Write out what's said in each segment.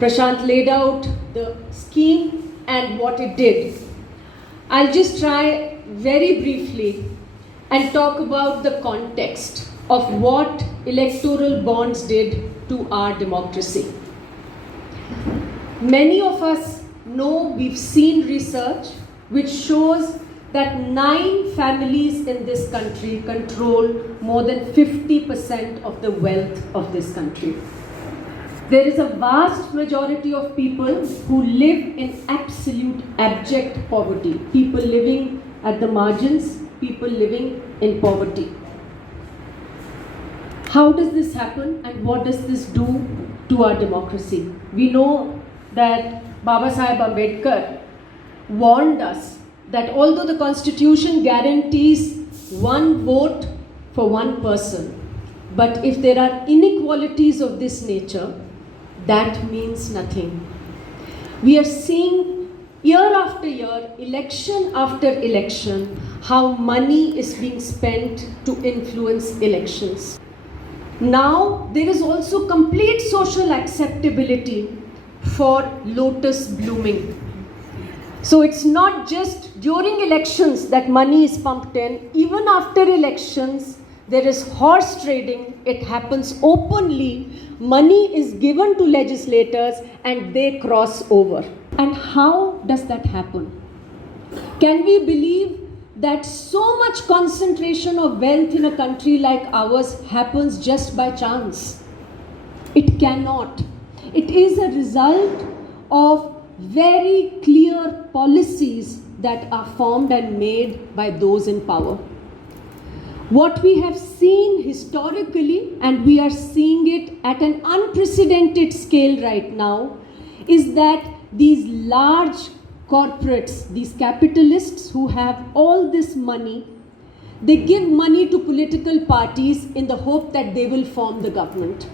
Prashant laid out the scheme and what it did. I'll just try very briefly and talk about the context of what electoral bonds did to our democracy. Many of us know, we've seen research which shows that 9 families in this country control more than 50% of the wealth of this country. There is a vast majority of people who live in absolute abject poverty. People living at the margins, people living in poverty. How does this happen and what does this do to our democracy? We know that Baba Saheb Ambedkar warned us that although the Constitution guarantees one vote for one person, but if there are inequalities of this nature, that means nothing. We are seeing year after year, election after election, how money is being spent to influence elections. Now, there is also complete social acceptability for lotus blooming. So it's not just during elections that money is pumped in. Even after elections, there is horse trading. It happens openly. Money is given to legislators and they cross over. And how does that happen? Can we believe that so much concentration of wealth in a country like ours happens just by chance? It cannot. It is a result of very clear policies that are formed and made by those in power. What we have seen historically, and we are seeing it at an unprecedented scale right now, is that these large corporates, these capitalists who have all this money, they give money to political parties in the hope that they will form the government.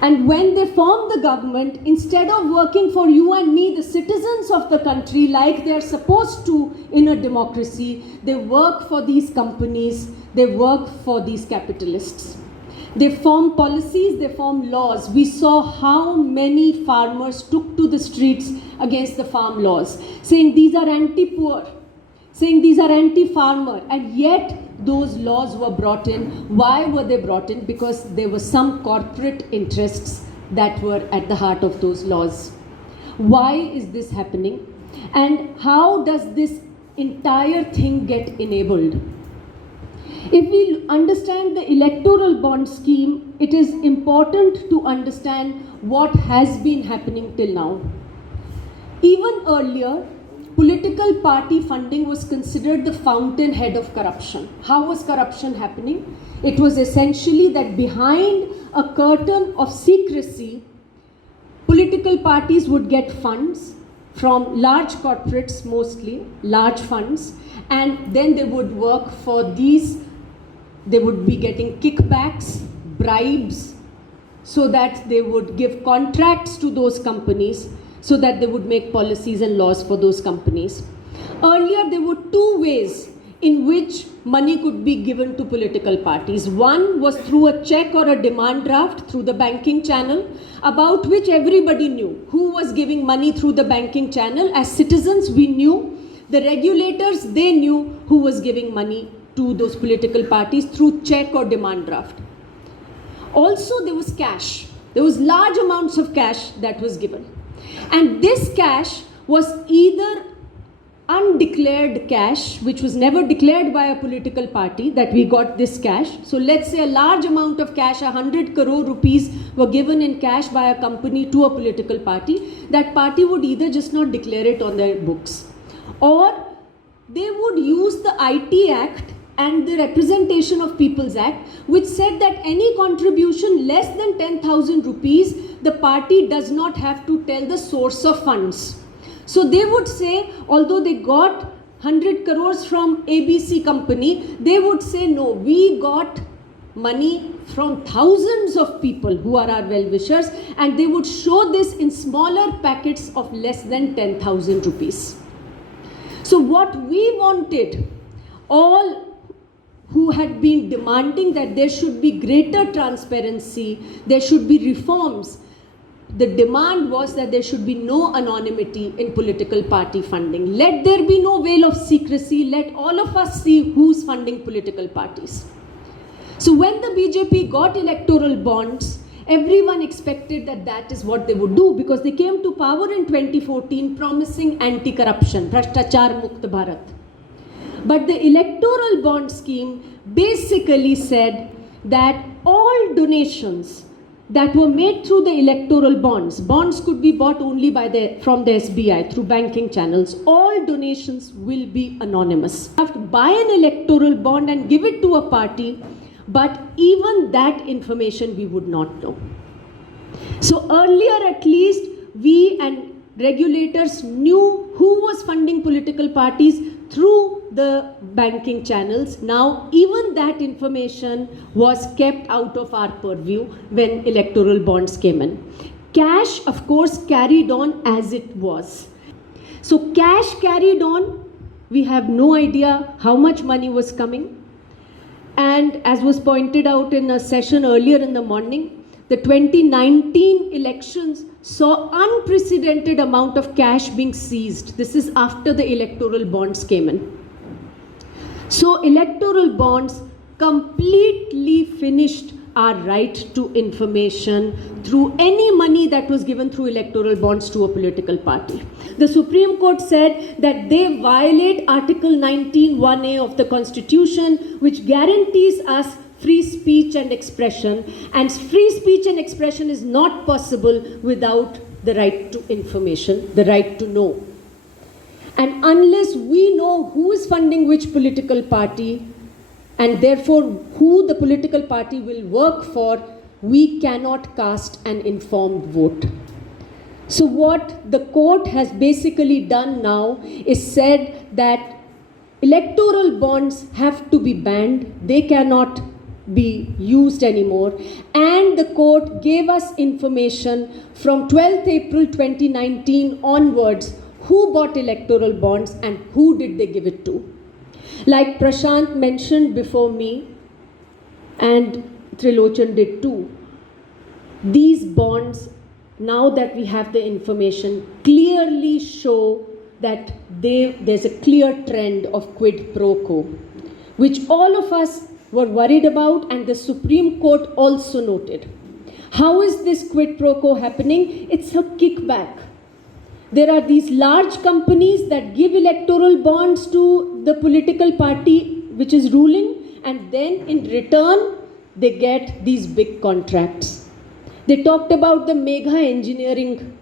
And when they form the government, instead of working for you and me, the citizens of the country, like they are supposed to in a democracy, they work for these companies, they work for these capitalists. They form policies, they form laws. We saw how many farmers took to the streets against the farm laws, saying these are anti-poor, saying these are anti-farmer, and yet those laws were brought in. Why were they brought in? Because there were some corporate interests that were at the heart of those laws. Why is this happening? And how does this entire thing get enabled? If we understand the electoral bond scheme, it is important to understand what has been happening till now. Even earlier, political party funding was considered the fountainhead of corruption. How was corruption happening? It was essentially that behind a curtain of secrecy, political parties would get funds from large corporates, mostly large funds, and then they would work for these. They would be getting kickbacks, bribes, so that they would give contracts to those companies, so that they would make policies and laws for those companies. Earlier, there were 2 ways in which money could be given to political parties. One was through a check or a demand draft through the banking channel, about which everybody knew who was giving money through the banking channel. As citizens, we knew. The regulators, they knew who was giving money to those political parties through check or demand draft. Also, there was cash. There was large amounts of cash that was given. And this cash was either undeclared cash, which was never declared by a political party, that we got this cash. So let's say a large amount of cash, 100 crore rupees were given in cash by a company to a political party. That party would either just not declare it on their books, or they would use the IT Act and the Representation of People's Act, which said that any contribution less than 10,000 rupees, the party does not have to tell the source of funds. So they would say, although they got 100 crores from ABC company, they would say, no, we got money from thousands of people who are our well-wishers, and they would show this in smaller packets of less than 10,000 rupees. So what we wanted, all who had been demanding that there should be greater transparency, there should be reforms, the demand was that there should be no anonymity in political party funding. Let there be no veil of secrecy. Let all of us see who's funding political parties. So when the BJP got electoral bonds, everyone expected that that is what they would do, because they came to power in 2014 promising anti-corruption, Bhashtachar Mukt Bharat. But the electoral bond scheme basically said that all donations that were made through the electoral bonds could be bought only from the SBI through banking channels, all donations will be anonymous. You have to buy an electoral bond and give it to a party, but even that information we would not know. So earlier at least we and regulators knew who was funding political parties through the banking channels. Now even that information was kept out of our purview when electoral bonds came in. Cash, of course, carried on as it was. So cash carried on. We have no idea how much money was coming. And as was pointed out in a session earlier in the morning, the 2019 elections saw unprecedented amount of cash being seized. This is after the electoral bonds came in. So electoral bonds completely finished our right to information through any money that was given through electoral bonds to a political party. The Supreme Court said that they violate Article 19(1)(a) of the Constitution, which guarantees us free speech and expression, and free speech and expression is not possible without the right to information, the right to know. And unless we know who is funding which political party, and therefore who the political party will work for, we cannot cast an informed vote. So what the court has basically done now is said that electoral bonds have to be banned, they cannot be used anymore, and the court gave us information from 12th April 2019 onwards who bought electoral bonds and who did they give it to. Like Prashant mentioned before me, and Trilochan did too, these bonds, now that we have the information, clearly show that there's a clear trend of quid pro quo, which all of us were worried about, and the Supreme Court also noted. How is this quid pro quo happening? It's a kickback. There are these large companies that give electoral bonds to the political party which is ruling, and then in return they get these big contracts. They talked about the Megha engineering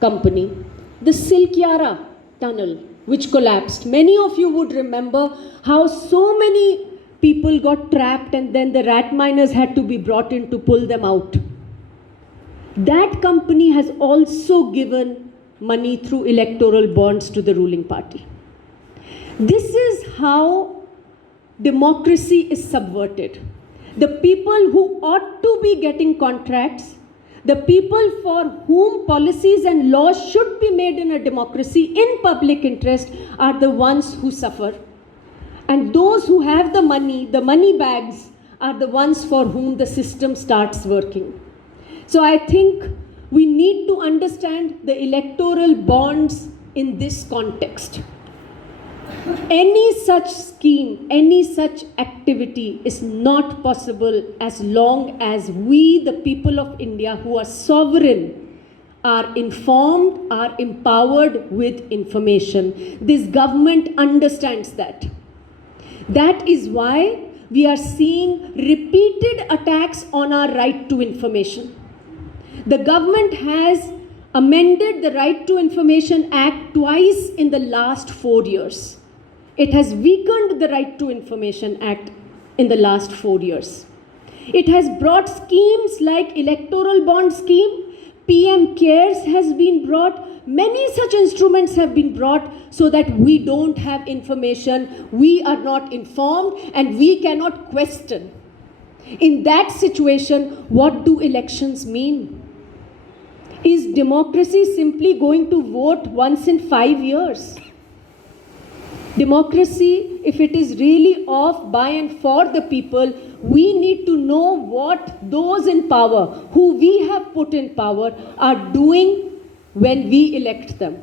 company, the Silkyara tunnel which collapsed. Many of you would remember how so many people got trapped and then the rat miners had to be brought in to pull them out. That company has also given money through electoral bonds to the ruling party. This is how democracy is subverted. The people who ought to be getting contracts, the people for whom policies and laws should be made in a democracy in public interest, are the ones who suffer. And those who have the money bags, are the ones for whom the system starts working. So I think we need to understand the electoral bonds in this context. Any such scheme, any such activity is not possible as long as we, the people of India who are sovereign, are informed, are empowered with information. This government understands that. That is why we are seeing repeated attacks on our right to information. The government has amended the Right to Information Act twice in the last 4 years. It has weakened the Right to Information Act in the last 4 years. It has brought schemes like electoral bond scheme, PM CARES has been brought, many such instruments have been brought so that we don't have information, we are not informed, and we cannot question. In that situation, what do elections mean? Is democracy simply going to vote once in 5 years? Democracy, if it is really of, by and for the people, we need to know what those in power, who we have put in power, are doing when we elect them.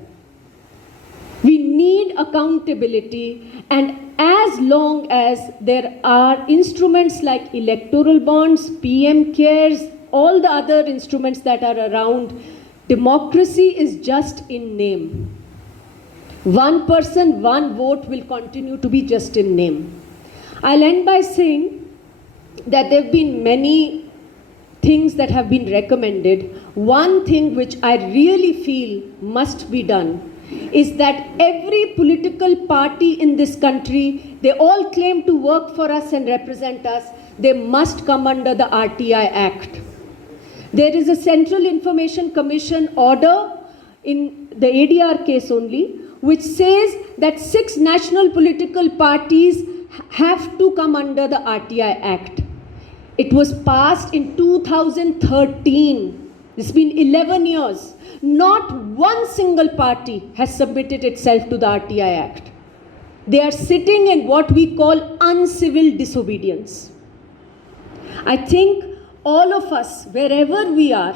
We need accountability, and as long as there are instruments like electoral bonds, PM cares, all the other instruments that are around, democracy is just in name. One person, one vote will continue to be just in name. I'll end by saying that there have been many things that have been recommended. One thing which I really feel must be done is that every political party in this country, they all claim to work for us and represent us, they must come under the RTI Act. There is a Central Information Commission order in the ADR case only, which says that 6 national political parties have to come under the RTI Act. It was passed in 2013. It's been 11 years. Not one single party has submitted itself to the RTI Act. They are sitting in what we call uncivil disobedience. I think all of us, wherever we are,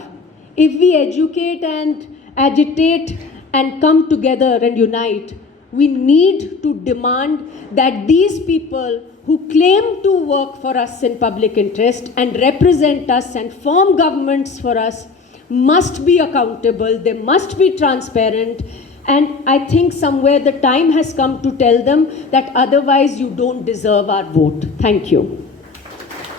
if we educate and agitate and come together and unite, we need to demand that these people who claim to work for us in public interest and represent us and form governments for us must be accountable, they must be transparent, and I think somewhere the time has come to tell them that otherwise you don't deserve our vote. Thank you.